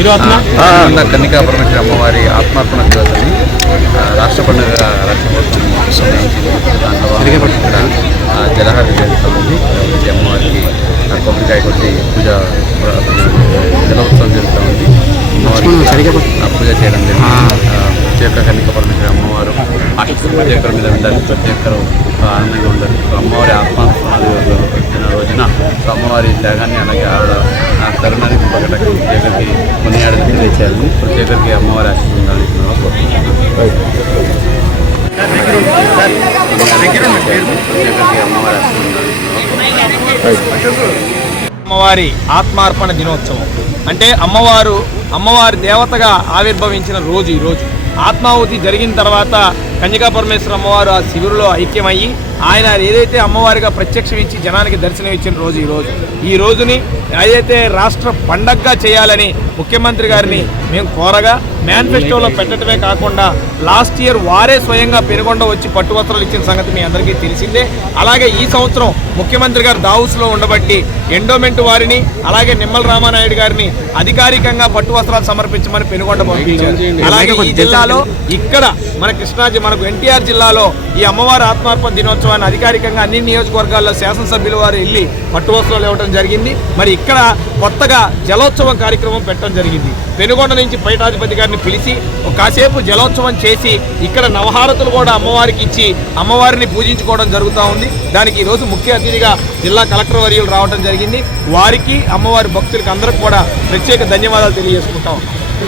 తిరువాత్మ ఆనంద కన్నికా పరమేశ్వరి అమ్మవారి ఆత్మార్పణ ఆ, రాష్ట్ర పండుగ రాష్ట్ర ప్రభుత్వం దాంట్లో ఇక్కడ జలహారి ఉంది. అమ్మవారికి కొబ్బరికాయ కొట్టి పూజ జలోత్సవం జరుగుతూ ఉంది. పూజ చేయడం జరిగింది. ప్రతి ఒక్క కన్నిక పరమేశ్వరి అమ్మవారు ప్రతి ఒక్కరి మీద ఉండాలి. ప్రతి ఒక్కరు ఆనందంగా ఉండాలి. అమ్మవారి వచ్చిన రోజున అమ్మవారి త్యాగాన్ని అలాగే ఆవిడ తరుణాన్ని పగటకి కొనియాడని తెలియచేయాలని అమ్మవారి అమ్మవారి అమ్మవారి ఆత్మార్పణ దినోత్సవం. అంటే అమ్మవారు అమ్మవారి దేవతగా ఆవిర్భవించిన రోజు ఈ రోజు. ఆత్మాహుతి జరిగిన తర్వాత కన్యకా పరమేశ్వర అమ్మవారు ఆ శిబిరులో ఐక్యమయ్యి ఆయన ఏదైతే అమ్మవారిగా ప్రత్యక్షం ఇచ్చి జనానికి దర్శనం ఇచ్చిన రోజు ఈ రోజు. ఈ రోజుని ఏదైతే రాష్ట్ర పండగగా చేయాలని ముఖ్యమంత్రి గారిని మేము కోరగా మేనిఫెస్టోలో పెట్టడమే కాకుండా లాస్ట్ ఇయర్ వారే స్వయంగా పెనుగొండ వచ్చి పట్టు వస్త్రాలు ఇచ్చిన సంగతి మీ అందరికీ తెలిసిందే. అలాగే ఈ సంవత్సరం ముఖ్యమంత్రి గారు దావుస్లో ఉండబట్టి ఎండోమెంట్ వారిని అలాగే నిమ్మల రామానాయుడు గారిని అధికారికంగా పట్టు వస్త్రాలు సమర్పించమని పెనుగొండ పంపించారు. అలాగే ఈ జిల్లాలో ఇక్కడ మన కృష్ణాజీ మనకు ఎన్టీఆర్ జిల్లాలో ఈ అమ్మవారి ఆత్మార్పణ దినోత్సవాన్ని అధికారికంగా అన్ని నియోజకవర్గాల్లో శాసనసభ్యుల వారు వెళ్ళి పట్టు ఇవ్వడం జరిగింది. మరి ఇక్కడ కొత్తగా జలోత్సవం కార్యక్రమం పెట్టడం జరిగింది. పెనుగొండ నుంచి పైటాధిపతి గారిని పిలిచి ఒక కాసేపు జలోత్సవం చేసి ఇక్కడ నవహారతులు కూడా అమ్మవారికి ఇచ్చి అమ్మవారిని పూజించుకోవడం జరుగుతూ ఉంది. దానికి ఈరోజు ముఖ్య అతిథిగా జిల్లా కలెక్టర్ వర్యులు రావడం జరిగింది. వారికి అమ్మవారి భక్తులకు అందరికి కూడా ప్రత్యేక ధన్యవాదాలు తెలియజేసుకుంటా ఉన్నాం.